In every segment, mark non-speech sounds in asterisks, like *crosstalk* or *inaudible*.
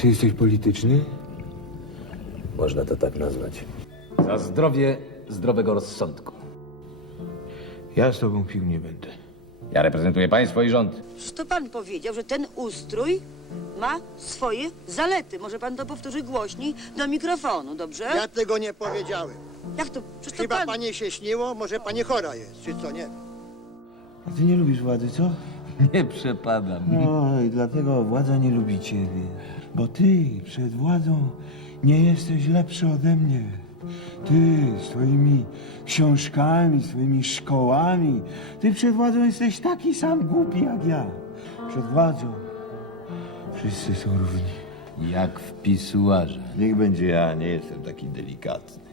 Ty jesteś polityczny? Można to tak nazwać. Za zdrowie zdrowego rozsądku. Ja z tobą pił nie będę. Ja reprezentuję państwo i rząd. Przecież to pan powiedział, że ten ustrój ma swoje zalety. Może pan to powtórzy głośniej do mikrofonu, dobrze? Ja tego nie powiedziałem. Jak to? Przecież to Chyba pan... pani się śniło, może pani chora jest, czy co nie? A ty nie lubisz władzy, co? *laughs* Nie przepadam. No i dlatego władza nie lubi ciebie. Bo ty przed władzą nie jesteś lepszy ode mnie. Ty z twoimi książkami, swoimi szkołami. Ty przed władzą jesteś taki sam głupi jak ja. Przed władzą wszyscy są równi. Jak w pisuarze. Niech będzie ja, nie jestem taki delikatny.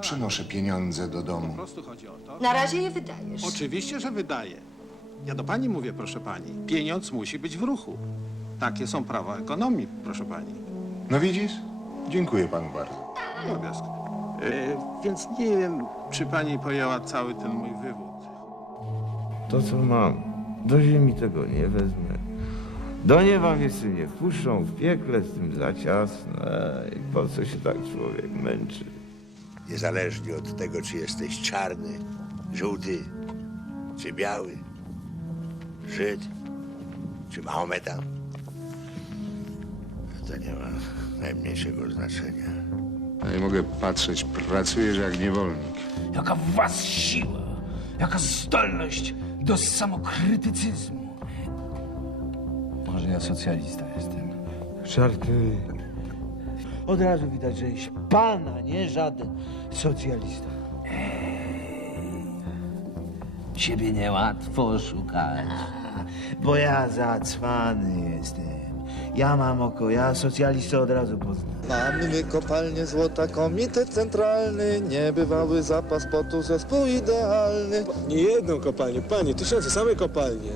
Przynoszę pieniądze do domu. Na razie je wydajesz. Oczywiście, że wydaje. Ja do pani mówię, proszę pani. Pieniądz musi być w ruchu. Takie są prawa ekonomii, proszę pani. No widzisz? Dziękuję panu bardzo. Drobiazg. E, więc nie wiem, czy pani pojęła cały ten mój wywód. To, co mam, do ziemi tego nie wezmę. Do nieba tym nie wpuszczą, w piekle z tym za ciasne. I po co się tak człowiek męczy? niezależnie od tego, czy jesteś czarny, żółty, czy biały, Żyd, czy Mahometan. To nie ma najmniejszego znaczenia. Ja nie mogę patrzeć, pracujesz jak niewolnik. Jaka w was siła, jaka zdolność do samokrytycyzmu. Może ja socjalista jestem. Czarty. Od razu widać, że jesteś pana, nie żaden socjalista. Ciebie niełatwo oszukać. Bo ja zacwany jestem. Ja mam oko, ja socjalistę od razu poznam. Mamy kopalnię złota, komitet centralny, niebywały zapas potu, zespół idealny. Nie jedną kopalnię, panie, tysiące, same kopalnie.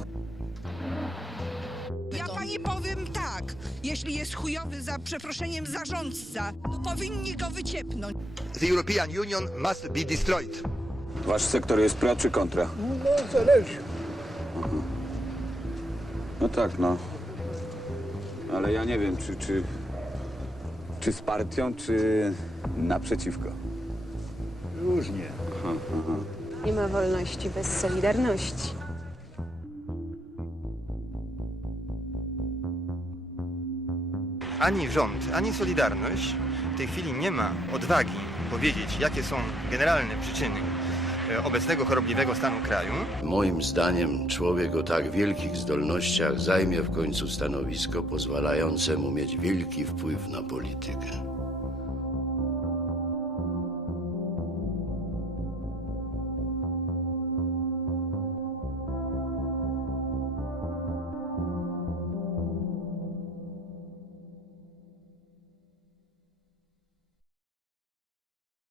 Ja pani powiem tak, jeśli jest chujowy za przeproszeniem zarządca, to powinni go wyciepnąć. The European Union must be destroyed. Wasz sektor jest pro czy kontra? No, zależy. No tak, no. Ale ja nie wiem, czy, czy, czy z partią, czy naprzeciwko. Różnie. Nie ma wolności bez solidarności. Ani rząd, ani Solidarność w tej chwili nie ma odwagi powiedzieć, jakie są generalne przyczyny obecnego chorobliwego stanu kraju. Moim zdaniem człowiek o tak wielkich zdolnościach zajmie w końcu stanowisko pozwalające mu mieć wielki wpływ na politykę.